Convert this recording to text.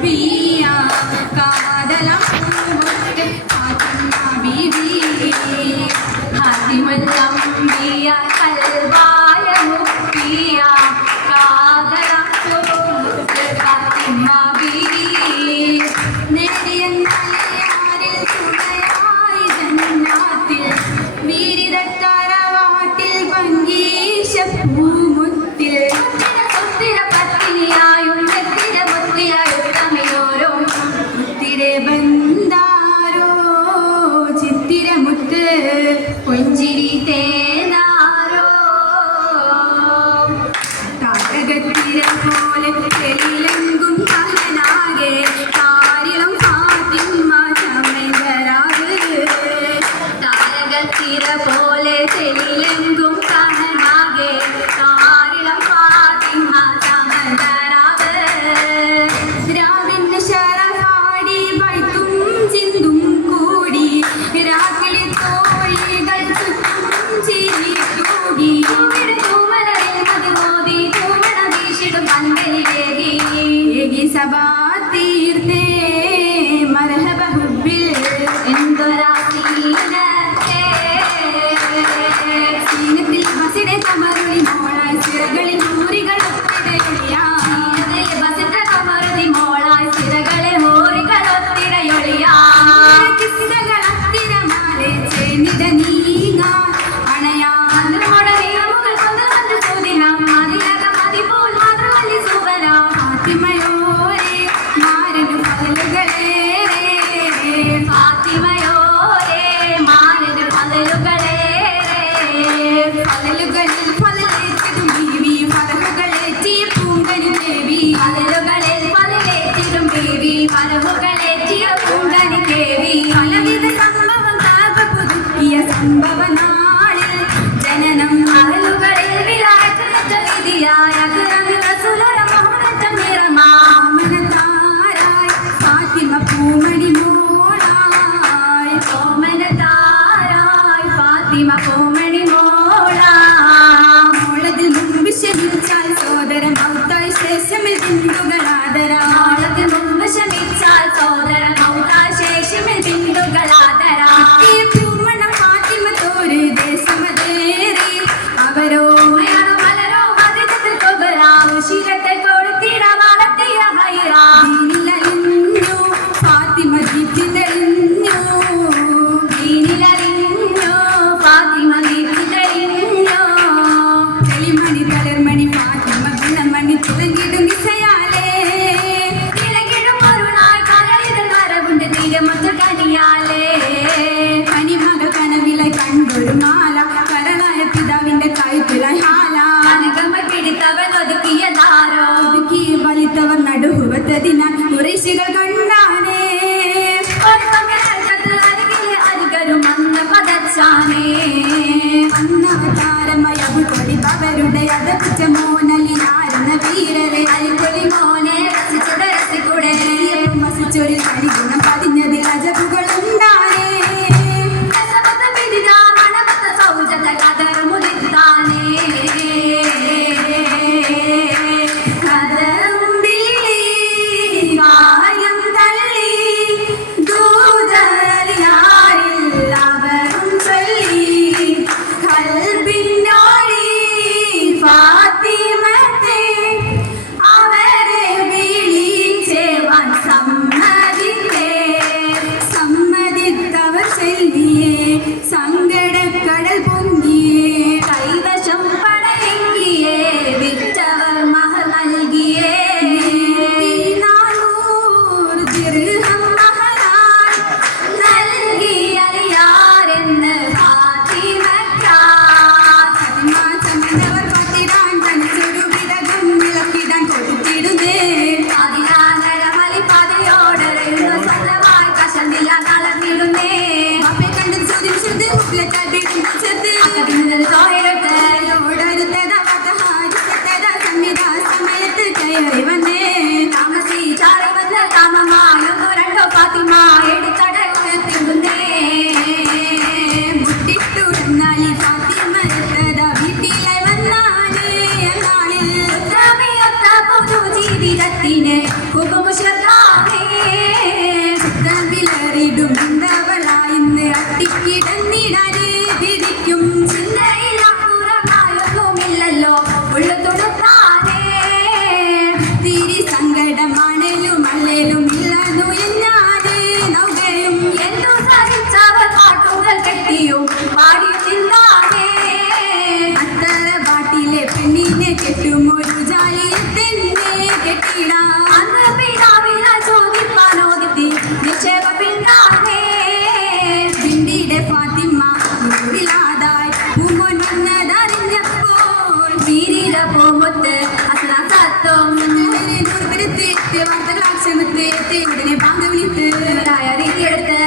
മുപ്പിയ കാതലം ബീവി ഹാദിമല്ലംബിയ കൽവായ മുപ്പിയ കാതലം ഫാത്തിമ ബീവി നേടിയ നല്ലയാരിൽ തുണയായി ജന്നാത്തിൽ വീരിതക്കരവാട്ടിൽ പങ്കീശ പൂമുത്തിൽ സുത്തിര പത്തിനിയായും നെത്തിര മുത്തിയായും തമിഴോരോ മുത്തിരെ ബന്ധാരോ ചിത്തിര മുത്ത് പൊഞ്ചിരി തേനാരോ താരകത്തിര പോലെ തെളിലെങ്കും കഹനാകെ കാരിളം ഫാത്തിമ ചമയരാഗ് താരകത്തിര പോലെ തെളിലെങ്കും കഹനാകെ കാരിളം ഫാത്തിമ ചമയരാഗ് രാവിന്റെ ശരഹാടി വൈത്തും ചിന്തും കൂടി രാത്രി തോഴികൾ ചുറ്റും ചിരി കൂടി ഇവിടെ തൂമലറിൽ മതിമോദി തൂമണ വീശിടും പന്തലിലേകി സഭാ തീർത്തേ മർഹബ ഹുബ്ബിൽ എന്തൊരാ സീനത്തെ സീനത്തിൽ ബസിടെ കമറുളി മോളായി ചിറകളിൽ ഹൂറികൾ ഒത്തിടയൊളിയാ ബസിന്റെ കമറുതി മോളായി ചിറകളിൽ ഹൂറികൾ ഒത്തിടയൊളിയാ കിസ്സകൾ അത്തിരമാലെ ചേനിട നീങ്ങാ അണയാ മോടെ നീമുകൾ കൊന്ന് വന്ന് സൂദിനം മതിലക മതിപോൽ മാത്രമല്ലി സുവന ഫാത്തിമയോരെ മാരനു പകലുകളേറെ ഫാത്തിമയോരെ മാരനു പകലുകളേറെ പകലുകളിൽ പകലേറ്റിടും ബീവി പലഹുകളേറ്റിയ പൂങ്കനി ദേവി പകലുകളിൽ പകലേറ്റിടും ബീവി പലഹുകളേറ്റിയ പൂങ്കനി ദേവി പലവിധ സംഭവം താപ പുതുക്കിയ സംഭവ നാളിൽ ജനനം അഹലുകളിൽ വിലായത്തിനൊറ്റ വിധിയായ ഓമനത്താരായി ഫാത്തിമ പൂമണി മോളായി ഓമനത്താരായി ഫാത്തിമ പൂമണി മോളതിൽ മുമ്പ് ശമിച്ചാൽ സോദരൻ ഔത്തായി ശേഷമിൽ ബിന്ദുകളാദരാ മോളതിൽ മുമ്പ് ശമിച്ചാൽ സോദരൻ ഔത്തായി ശേഷമിൽ ബിന്ദുകളാദരാ പൂമണ ഫാത്തിമ തോര് ദേശമതേറി അവരോ മയാണോ മലരോ മതിത്തിൽ കൊബരാവ് ശിരത്തെ കൊടുത്തിട വളർത്തിയ ഹൈറാ ദീനിലലിഞ്ഞു ഫാത്തിമ ദീപ്തി തെളിഞ്ഞു ദീനിലലിഞ്ഞു ഫാത്തിമ ദീപ്തി തെളിഞ്ഞു തെളിമണി തളിർമണി ഫാത്തിമ ഗുണമണി തിളങ്ങിടും ദിശയാലേ തിളങ്ങിടും ഒരു നാൾ കരളിതൽ വരവുണ്ട് തീരമൊത്തു കനിയാലേ കനിമകൾ കനവിലായി കണ്ടൊരു മാല കരളായ പിതാവിന്റെ കൈപ്പിലായി ഹാല കനകമ പിടിത്തവൻ ഒതുക്കിയതാരോ ഒതുക്കി വലിത്തവർ നടുഹുവത്തതിനാൽ കുറേശികൾ കണ്ടാനേ അരികരും അന്ന പതച്ചാനേ അന്നവതാരമയ അവരുടെ അതപ്പിച്ച മോനലിനാരുന്ന വീരരെ അരികൊലി മോനെ രസിച്ചത് രസിക്കൂടെ വസിച്ചൊരു കരിഗുണം പതിഞ്ഞതിൽ അജബുകളുണ്ടാനേ സൗജത കഥ മുതിർത്താനേ ജീവിതത്തിന് വാർത്തകൾ ആക്ഷേപത്തെ ഉടനെ ബാങ്ക് വിളിത്ത് രീതിയെടുത്ത്